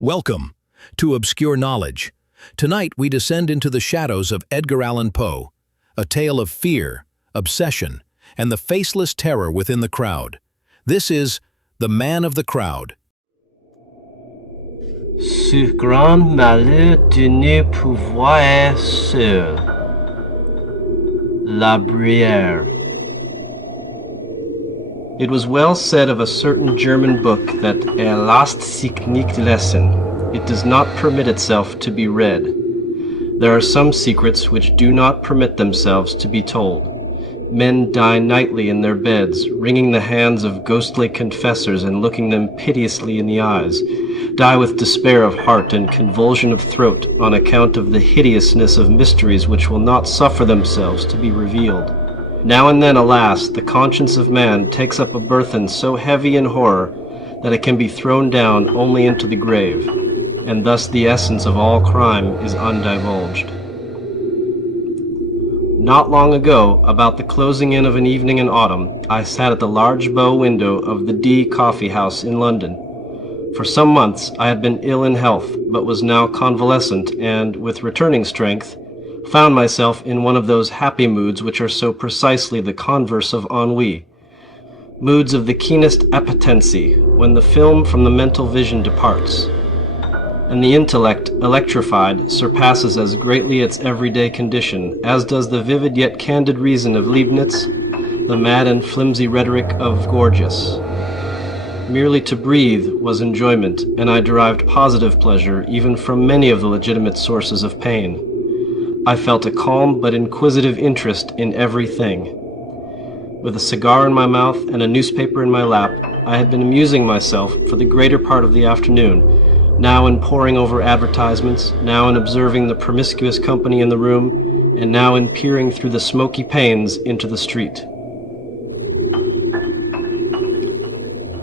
Welcome to Obscure Knowledge. Tonight we descend into the shadows of Edgar Allan Poe, a tale of fear, obsession, and the faceless terror within the crowd. This is The Man of the Crowd. Ce grand malheur de ne pouvoir seul. La Bruyère. It was well said of a certain German book that lasst sich nicht lesen. It does not permit itself to be read. There are some secrets which do not permit themselves to be told. Men die nightly in their beds, wringing the hands of ghostly confessors and looking them piteously in the eyes, die with despair of heart and convulsion of throat on account of the hideousness of mysteries which will not suffer themselves to be revealed. Now and then, alas, the conscience of man takes up a burthen so heavy in horror that it can be thrown down only into the grave, and thus the essence of all crime is undivulged. Not long ago, about the closing in of an evening in autumn, I sat at the large bow window of the D Coffee House in London. For some months I had been ill in health, but was now convalescent, and, with returning strength, found myself in one of those happy moods which are so precisely the converse of ennui. Moods of the keenest appetency, when the film from the mental vision departs, and the intellect, electrified, surpasses as greatly its everyday condition, as does the vivid yet candid reason of Leibniz, the mad and flimsy rhetoric of Gorgias. Merely to breathe was enjoyment, and I derived positive pleasure even from many of the legitimate sources of pain. I felt a calm but inquisitive interest in everything. With a cigar in my mouth and a newspaper in my lap, I had been amusing myself for the greater part of the afternoon, now in poring over advertisements, now in observing the promiscuous company in the room, and now in peering through the smoky panes into the street.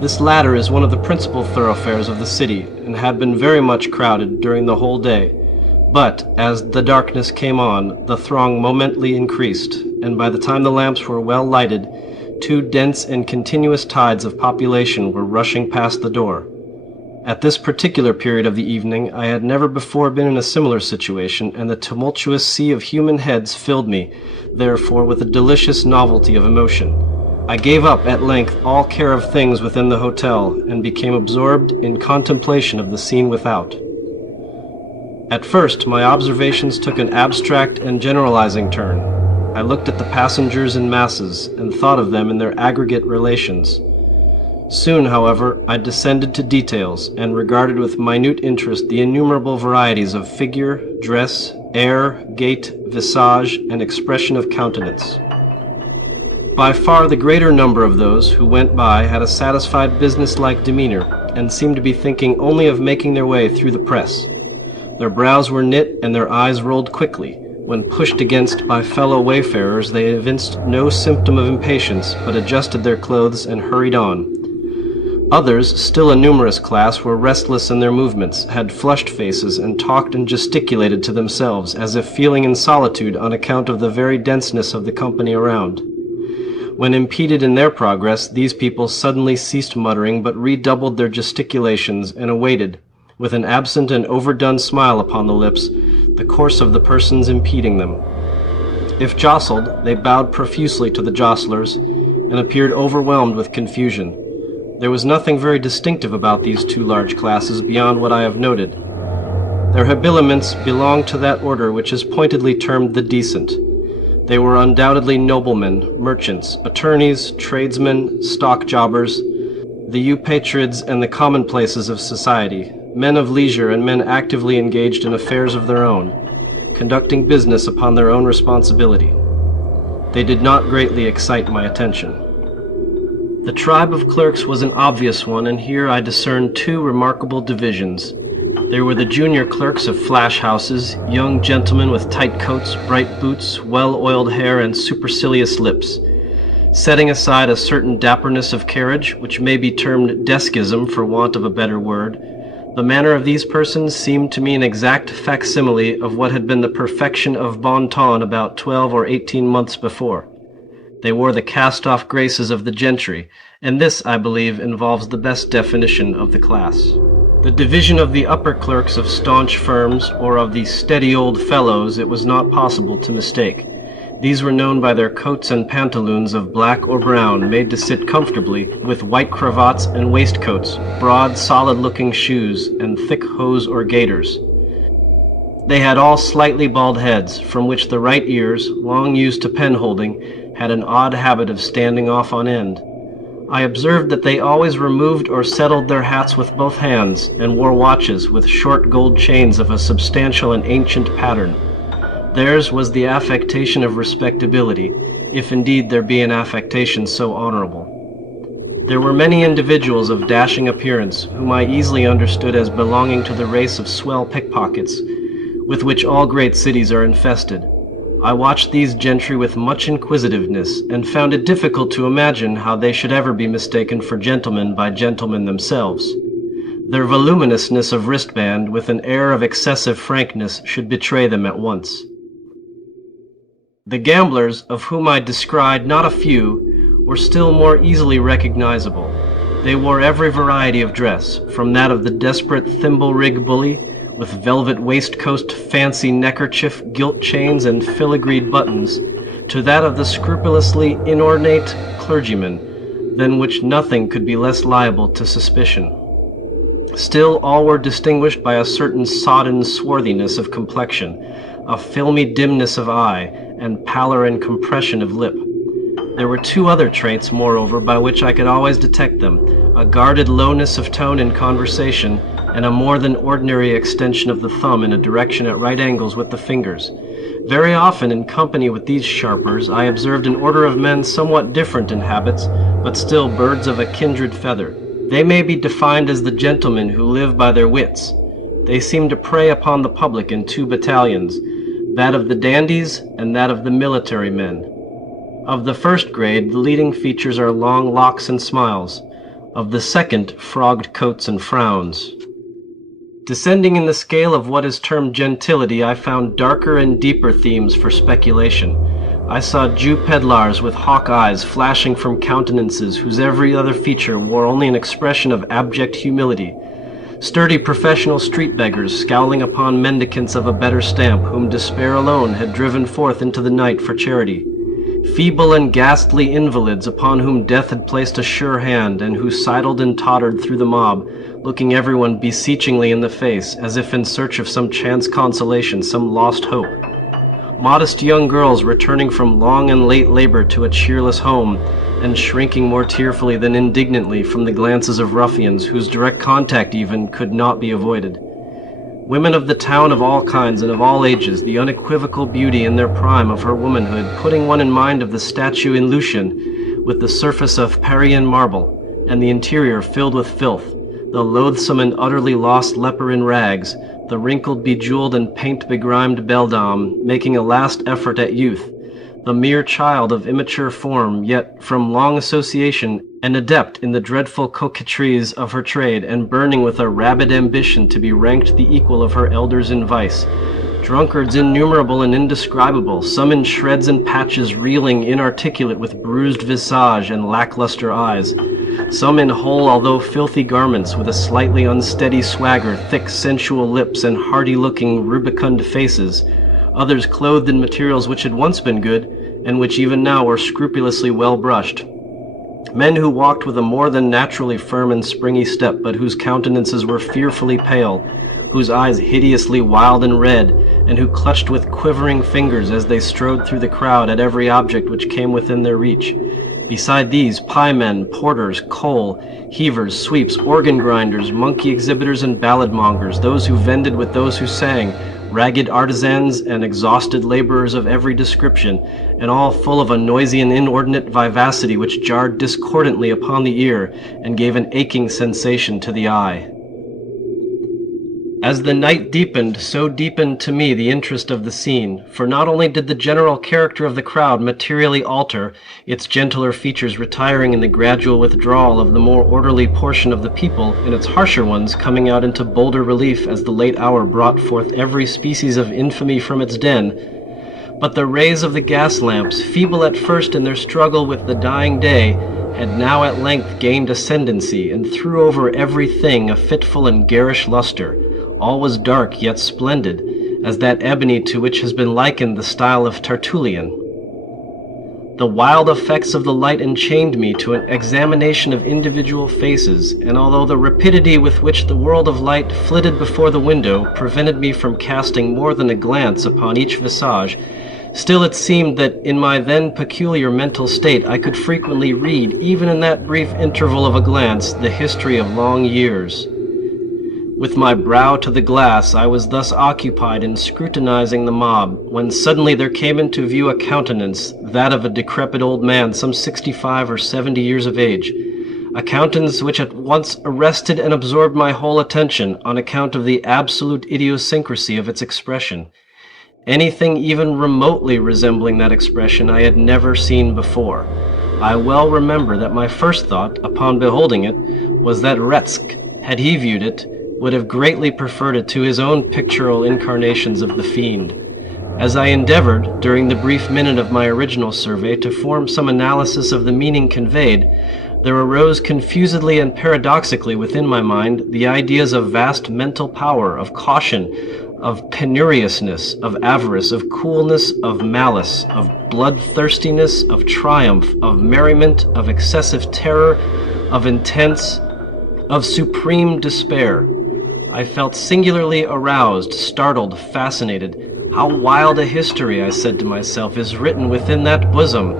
This latter is one of the principal thoroughfares of the city, and had been very much crowded during the whole day. But, as the darkness came on, the throng momently increased, and by the time the lamps were well lighted, two dense and continuous tides of population were rushing past the door. At this particular period of the evening, I had never before been in a similar situation, and the tumultuous sea of human heads filled me, therefore, with a delicious novelty of emotion. I gave up, at length, all care of things within the hotel, and became absorbed in contemplation of the scene without. At first, my observations took an abstract and generalizing turn. I looked at the passengers in masses, and thought of them in their aggregate relations. Soon, however, I descended to details, and regarded with minute interest the innumerable varieties of figure, dress, air, gait, visage, and expression of countenance. By far the greater number of those who went by had a satisfied business-like demeanor, and seemed to be thinking only of making their way through the press. Their brows were knit and their eyes rolled quickly. When pushed against by fellow wayfarers, they evinced no symptom of impatience, but adjusted their clothes and hurried on. Others, still a numerous class, were restless in their movements, had flushed faces, and talked and gesticulated to themselves, as if feeling in solitude on account of the very denseness of the company around. When impeded in their progress, these people suddenly ceased muttering, but redoubled their gesticulations, and awaited, with an absent and overdone smile upon the lips, the course of the persons impeding them. If jostled, they bowed profusely to the jostlers, and appeared overwhelmed with confusion. There was nothing very distinctive about these two large classes beyond what I have noted. Their habiliments belonged to that order which is pointedly termed the decent. They were undoubtedly noblemen, merchants, attorneys, tradesmen, stock jobbers, the eupatrids and the commonplaces of society, men of leisure and men actively engaged in affairs of their own, conducting business upon their own responsibility. They did not greatly excite my attention. The tribe of clerks was an obvious one, and here I discerned two remarkable divisions. There were the junior clerks of flash houses, young gentlemen with tight coats, bright boots, well-oiled hair, and supercilious lips. Setting aside a certain dapperness of carriage, which may be termed deskism for want of a better word, the manner of these persons seemed to me an exact facsimile of what had been the perfection of bon ton about 12 or 18 months before. They wore the cast-off graces of the gentry, and this, I believe, involves the best definition of the class. The division of the upper clerks of staunch firms or of the steady old fellows it was not possible to mistake. These were known by their coats and pantaloons of black or brown, made to sit comfortably, with white cravats and waistcoats, broad, solid-looking shoes, and thick hose or gaiters. They had all slightly bald heads, from which the right ears, long used to pen-holding, had an odd habit of standing off on end. I observed that they always removed or settled their hats with both hands, and wore watches with short gold chains of a substantial and ancient pattern. Theirs was the affectation of respectability, if indeed there be an affectation so honorable. There were many individuals of dashing appearance, whom I easily understood as belonging to the race of swell pickpockets, with which all great cities are infested. I watched these gentry with much inquisitiveness, and found it difficult to imagine how they should ever be mistaken for gentlemen by gentlemen themselves. Their voluminousness of wristband, with an air of excessive frankness, should betray them at once. The gamblers, of whom I descried not a few, were still more easily recognizable. They wore every variety of dress, from that of the desperate thimble-rig bully, with velvet waistcoat, fancy neckerchief, gilt chains, and filigreed buttons, to that of the scrupulously inornate clergyman, than which nothing could be less liable to suspicion. Still all were distinguished by a certain sodden swarthiness of complexion, a filmy dimness of eye, and pallor and compression of lip. There were two other traits, moreover, by which I could always detect them, a guarded lowness of tone in conversation, and a more than ordinary extension of the thumb in a direction at right angles with the fingers. Very often, in company with these sharpers, I observed an order of men somewhat different in habits, but still birds of a kindred feather. They may be defined as the gentlemen who live by their wits. They seem to prey upon the public in two battalions, that of the dandies and that of the military men. Of the first grade, the leading features are long locks and smiles. Of the second, frogged coats and frowns. Descending in the scale of what is termed gentility, I found darker and deeper themes for speculation. I saw Jew pedlars with hawk eyes flashing from countenances whose every other feature wore only an expression of abject humility. Sturdy professional street beggars scowling upon mendicants of a better stamp whom despair alone had driven forth into the night for charity. Feeble and ghastly invalids upon whom death had placed a sure hand, and who sidled and tottered through the mob, looking everyone beseechingly in the face, as if in search of some chance consolation, some lost hope. Modest young girls returning from long and late labor to a cheerless home, and shrinking more tearfully than indignantly from the glances of ruffians, whose direct contact even could not be avoided. Women of the town of all kinds and of all ages, the unequivocal beauty in their prime of her womanhood, putting one in mind of the statue in Lucian, with the surface of Parian marble, and the interior filled with filth, the loathsome and utterly lost leper in rags, the wrinkled, bejeweled, and paint-begrimed beldame, making a last effort at youth, the mere child of immature form, yet from long association an adept in the dreadful coquetries of her trade, and burning with a rabid ambition to be ranked the equal of her elders in vice. Drunkards innumerable and indescribable, some in shreds and patches, reeling, inarticulate, with bruised visage and lackluster eyes. Some in whole, although filthy garments, with a slightly unsteady swagger, thick sensual lips, and hardy-looking, rubicund faces. Others clothed in materials which had once been good, and which even now were scrupulously well brushed. Men who walked with a more than naturally firm and springy step, but whose countenances were fearfully pale, whose eyes hideously wild and red, and who clutched with quivering fingers as they strode through the crowd at every object which came within their reach. Beside these, piemen, porters, coal heavers, sweeps, organ grinders, monkey exhibitors, and ballad mongers, those who vended with those who sang, ragged artisans and exhausted laborers of every description, and all full of a noisy and inordinate vivacity which jarred discordantly upon the ear and gave an aching sensation to the eye. As the night deepened, so deepened to me the interest of the scene, for not only did the general character of the crowd materially alter, its gentler features retiring in the gradual withdrawal of the more orderly portion of the people, and its harsher ones coming out into bolder relief as the late hour brought forth every species of infamy from its den, But the rays of the gas lamps, feeble at first in their struggle with the dying day, had now at length gained ascendancy, and threw over everything a fitful and garish luster. All was dark yet splendid, as that ebony to which has been likened the style of Tertullian. The wild effects of the light enchained me to an examination of individual faces, and although the rapidity with which the world of light flitted before the window prevented me from casting more than a glance upon each visage, still it seemed that in my then peculiar mental state I could frequently read, even in that brief interval of a glance, the history of long years. With my brow to the glass, I was thus occupied in scrutinizing the mob, when suddenly there came into view a countenance, that of a decrepit old man, some 65 or 70 years of age, a countenance which at once arrested and absorbed my whole attention on account of the absolute idiosyncrasy of its expression. Anything even remotely resembling that expression I had never seen before. I well remember that my first thought, upon beholding it, was that Retzk, had he viewed it, would have greatly preferred it to his own pictorial incarnations of the fiend. As I endeavored, during the brief minute of my original survey, to form some analysis of the meaning conveyed, there arose confusedly and paradoxically within my mind the ideas of vast mental power, of caution, of penuriousness, of avarice, of coolness, of malice, of bloodthirstiness, of triumph, of merriment, of excessive terror, of intense, of supreme despair. I felt singularly aroused, startled, fascinated. How wild a history, I said to myself, is written within that bosom.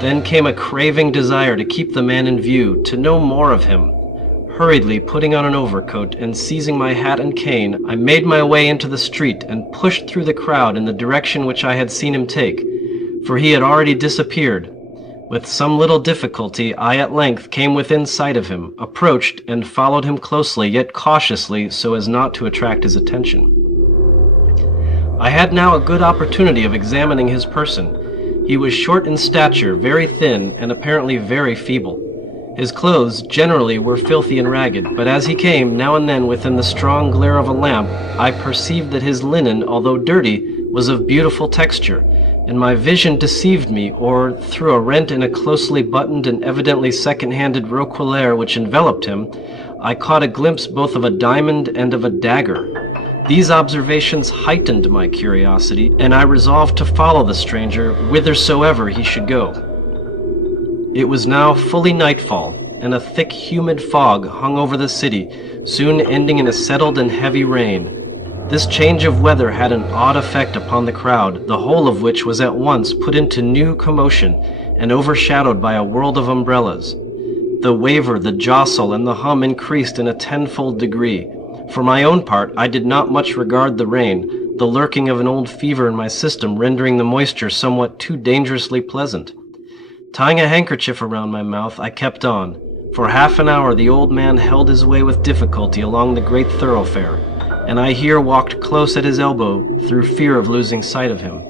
Then came a craving desire to keep the man in view, to know more of him. Hurriedly putting on an overcoat and seizing my hat and cane, I made my way into the street and pushed through the crowd in the direction which I had seen him take, for he had already disappeared. With some little difficulty, I at length came within sight of him, approached, and followed him closely, yet cautiously, so as not to attract his attention. I had now a good opportunity of examining his person. He was short in stature, very thin, and apparently very feeble. His clothes generally were filthy and ragged, but as he came, now and then, within the strong glare of a lamp, I perceived that his linen, although dirty, was of beautiful texture, and my vision deceived me, or, through a rent in a closely buttoned and evidently second-handed roquelaire which enveloped him, I caught a glimpse both of a diamond and of a dagger. These observations heightened my curiosity, and I resolved to follow the stranger whithersoever he should go. It was now fully nightfall, and a thick, humid fog hung over the city, soon ending in a settled and heavy rain. This change of weather had an odd effect upon the crowd, the whole of which was at once put into new commotion, and overshadowed by a world of umbrellas. The waver, the jostle, and the hum increased in a tenfold degree. For my own part, I did not much regard the rain, the lurking of an old fever in my system rendering the moisture somewhat too dangerously pleasant. Tying a handkerchief around my mouth, I kept on. For half an hour the old man held his way with difficulty along the great thoroughfare, and I here walked close at his elbow through fear of losing sight of him.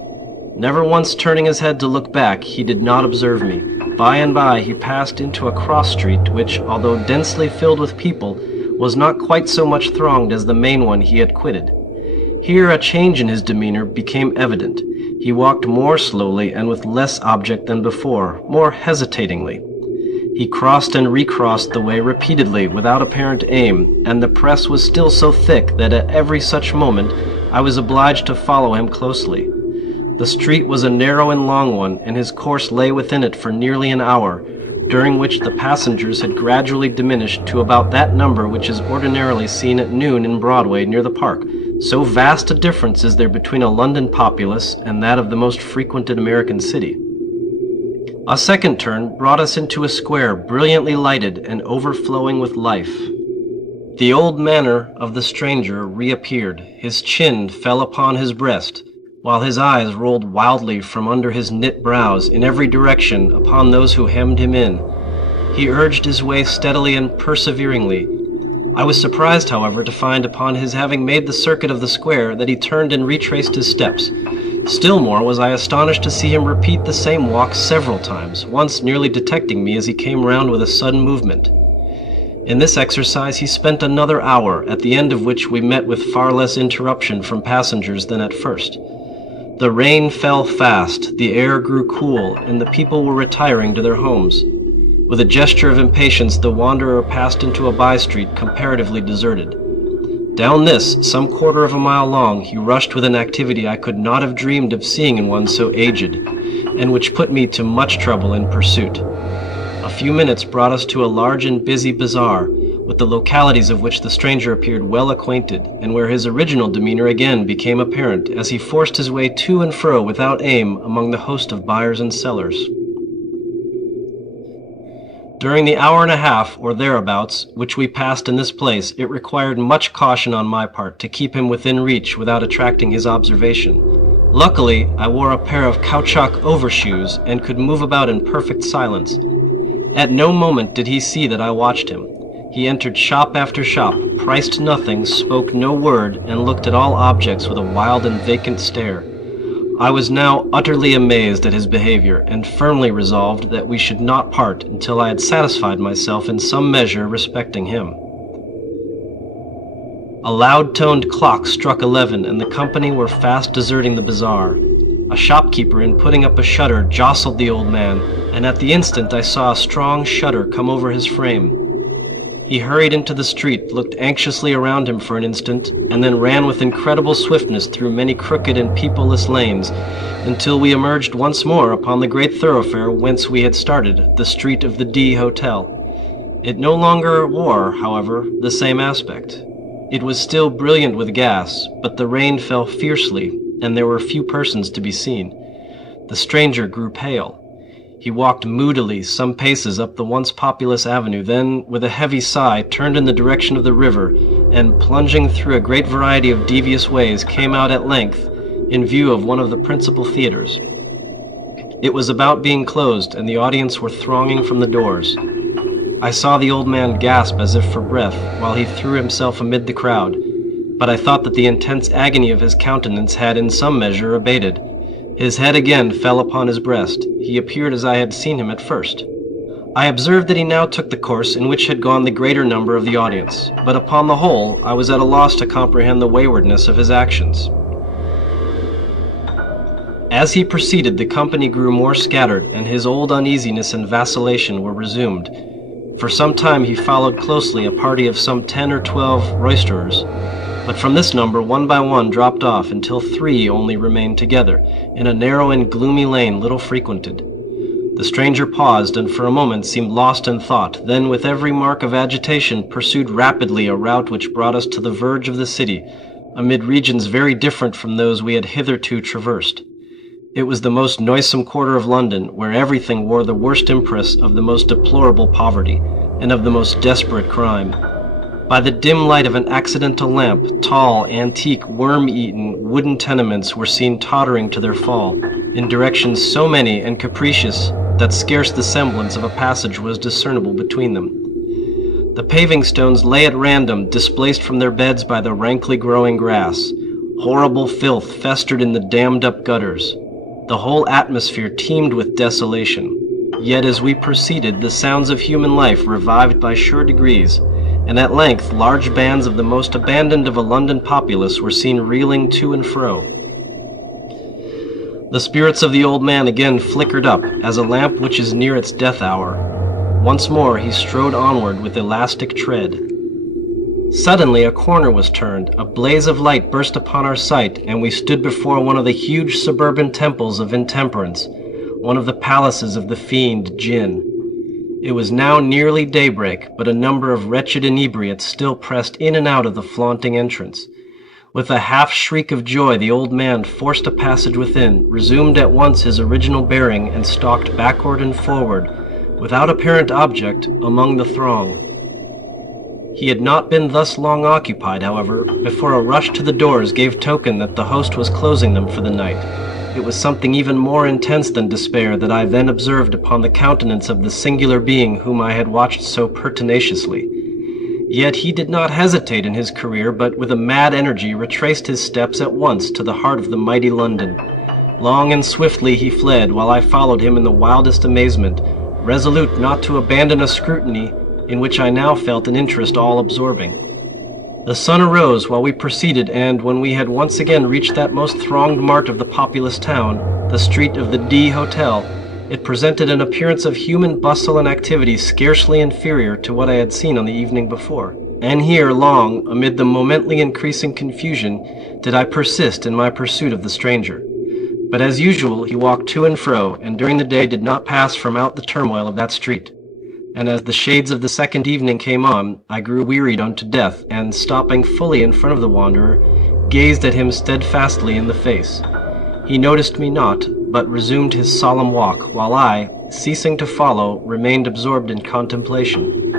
Never once turning his head to look back, he did not observe me. By and by he passed into a cross street which, although densely filled with people, was not quite so much thronged as the main one he had quitted. Here a change in his demeanor became evident. He walked more slowly and with less object than before, more hesitatingly. He crossed and recrossed the way repeatedly without apparent aim, and the press was still so thick that at every such moment I was obliged to follow him closely. The street was a narrow and long one, and his course lay within it for nearly an hour, during which the passengers had gradually diminished to about that number which is ordinarily seen at noon in Broadway near the Park. So vast a difference is there between a London populace and that of the most frequented American city. A second turn brought us into a square brilliantly lighted and overflowing with life. The old manner of the stranger reappeared. His chin fell upon his breast, while his eyes rolled wildly from under his knit brows in every direction upon those who hemmed him in. He urged his way steadily and perseveringly. I was surprised, however, to find upon his having made the circuit of the square that he turned and retraced his steps. Still more was I astonished to see him repeat the same walk several times, once nearly detecting me as he came round with a sudden movement. In this exercise he spent another hour, at the end of which we met with far less interruption from passengers than at first. The rain fell fast, the air grew cool, and the people were retiring to their homes. With a gesture of impatience, the wanderer passed into a by-street comparatively deserted. Down this, some quarter of a mile long, he rushed with an activity I could not have dreamed of seeing in one so aged, and which put me to much trouble in pursuit. A few minutes brought us to a large and busy bazaar, with the localities of which the stranger appeared well acquainted, and where his original demeanor again became apparent as he forced his way to and fro without aim among the host of buyers and sellers. During the hour and a half, or thereabouts, which we passed in this place, it required much caution on my part to keep him within reach without attracting his observation. Luckily, I wore a pair of caoutchouc overshoes and could move about in perfect silence. At no moment did he see that I watched him. He entered shop after shop, priced nothing, spoke no word, and looked at all objects with a wild and vacant stare. I was now utterly amazed at his behavior, and firmly resolved that we should not part until I had satisfied myself in some measure respecting him. A loud-toned clock struck 11, and the company were fast deserting the bazaar. A shopkeeper, in putting up a shutter, jostled the old man, and at the instant I saw a strong shudder come over his frame. He hurried into the street, looked anxiously around him for an instant, and then ran with incredible swiftness through many crooked and peopleless lanes, until we emerged once more upon the great thoroughfare whence we had started, the street of the D Hotel. It no longer wore, however, the same aspect. It was still brilliant with gas, but the rain fell fiercely, and there were few persons to be seen. The stranger grew pale. He walked moodily some paces up the once populous avenue, then, with a heavy sigh, turned in the direction of the river, and, plunging through a great variety of devious ways, came out at length in view of one of the principal theaters. It was about being closed, and the audience were thronging from the doors. I saw the old man gasp as if for breath, while he threw himself amid the crowd, but I thought that the intense agony of his countenance had in some measure abated. His head again fell upon his breast. He appeared as I had seen him at first. I observed that he now took the course in which had gone the greater number of the audience, but upon the whole I was at a loss to comprehend the waywardness of his actions. As he proceeded, the company grew more scattered, and his old uneasiness and vacillation were resumed. For some time he followed closely a party of some 10 or 12 roisterers, but from this number one by one dropped off until 3 only remained together, in a narrow and gloomy lane little frequented. The stranger paused, and for a moment seemed lost in thought, then with every mark of agitation pursued rapidly a route which brought us to the verge of the city, amid regions very different from those we had hitherto traversed. It was the most noisome quarter of London, where everything wore the worst impress of the most deplorable poverty, and of the most desperate crime. By the dim light of an accidental lamp, tall, antique, worm-eaten, wooden tenements were seen tottering to their fall, in directions so many and capricious that scarce the semblance of a passage was discernible between them. The paving stones lay at random, displaced from their beds by the rankly growing grass. Horrible filth festered in the dammed-up gutters. The whole atmosphere teemed with desolation. Yet as we proceeded, the sounds of human life revived by sure degrees, and at length large bands of the most abandoned of a London populace were seen reeling to and fro. The spirits of the old man again flickered up, as a lamp which is near its death hour. Once more he strode onward with elastic tread. Suddenly a corner was turned, a blaze of light burst upon our sight, and we stood before one of the huge suburban temples of intemperance, one of the palaces of the fiend Jinn. It was now nearly daybreak, but a number of wretched inebriates still pressed in and out of the flaunting entrance. With a half-shriek of joy, the old man forced a passage within, resumed at once his original bearing, and stalked backward and forward, without apparent object, among the throng. He had not been thus long occupied, however, before a rush to the doors gave token that the host was closing them for the night. It was something even more intense than despair that I then observed upon the countenance of the singular being whom I had watched so pertinaciously. Yet he did not hesitate in his career, but with a mad energy retraced his steps at once to the heart of the mighty London. Long and swiftly he fled, while I followed him in the wildest amazement, resolute not to abandon a scrutiny in which I now felt an interest all-absorbing. The sun arose while we proceeded, and when we had once again reached that most thronged mart of the populous town, the street of the D Hotel, it presented an appearance of human bustle and activity scarcely inferior to what I had seen on the evening before. And here long, amid the momently increasing confusion, did I persist in my pursuit of the stranger. But as usual, he walked to and fro, and during the day did not pass from out the turmoil of that street. And as the shades of the second evening came on, I grew wearied unto death, and stopping fully in front of the wanderer, gazed at him steadfastly in the face. He noticed me not, but resumed his solemn walk, while I, ceasing to follow, remained absorbed in contemplation.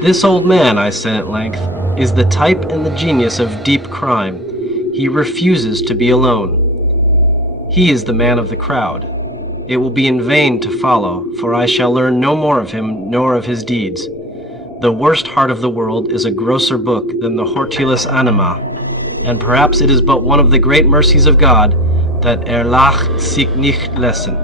"This old man," I said at length, "is the type and the genius of deep crime. He refuses to be alone. He is the man of the crowd. It will be in vain to follow, for I shall learn no more of him nor of his deeds. The worst heart of the world is a grosser book than the hortulus anima, and perhaps it is but one of the great mercies of God that lach sich nicht lesen."